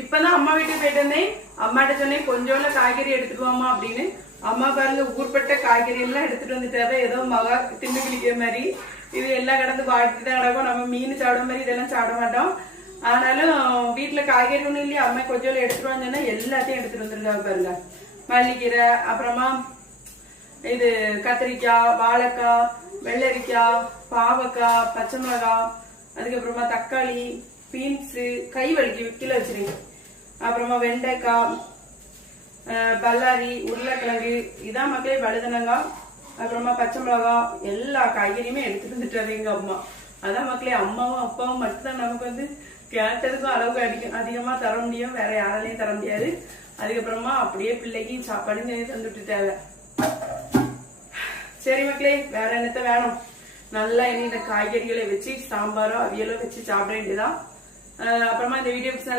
இப்பதான் அம்மா வீட்டுக்கு போயிட்டு வந்தேன். அம்மாட்ட சொன்னேன் கொஞ்சோல காய்கறி எடுத்துட்டு வாமா அப்படின்னு. அம்மா பாருங்க ஊர்பட்ட காய்கறி எல்லாம் எடுத்துட்டு வந்துட்டாரு. ஏதோ மகா திண்டு கிளிக்கிற மாதிரி இது எல்லாம் கிடந்து வாட்டிட்டு தான் கிடக்கும். நம்ம மீன் சாப்பிட மாதிரி இதெல்லாம் சாப்பிட மாட்டோம். ஆனாலும் வீட்டுல காய்கறி ஒண்ணும் இல்லையா, அம்மா கொஞ்சோல எடுத்துட்டு வாங்கன்னா எல்லாத்தையும் எடுத்துட்டு வந்துருக்காங்க பாருங்க. மல்லிக்கீரை, அப்புறமா இது கத்திரிக்காய், வாழைக்காய், வெள்ளரிக்காய், பாவக்காய், பச்சை மிளகாய், அதுக்கப்புறமா தக்காளி, பீன்ஸு, கை வலிக்கு கீழே வச்சிருங்க. அப்புறமா வெண்டைக்காய், பல்லாரி, உருளைக்கிழங்கு, இதான் மக்களே வழுதனங்காய், அப்புறமா பச்சை மிளகாய், எல்லா காய்கறியுமே எடுத்துட்டு வந்துட்டாரு எங்க அம்மா. அதான் மக்களே அம்மாவும் அப்பாவும் மட்டும்தான் நமக்கு வந்து கேட்டதுக்கும் அளவுக்கு அதிகமா தர முடியும், வேற யாராலையும் தர முடியாது. அதுக்கப்புறமா அப்படியே பிள்ளைக்கு சாப்பாடு தந்துட்டு தேவை. சரி மக்களே, வேற என்னத்த வேணும், நல்லா இனி இந்த காய்கறிகளை வச்சு சாம்பாரோ அவியலோ வச்சு சாப்பிட வேண்டியதான். அப்புறமா இந்த வீடியோ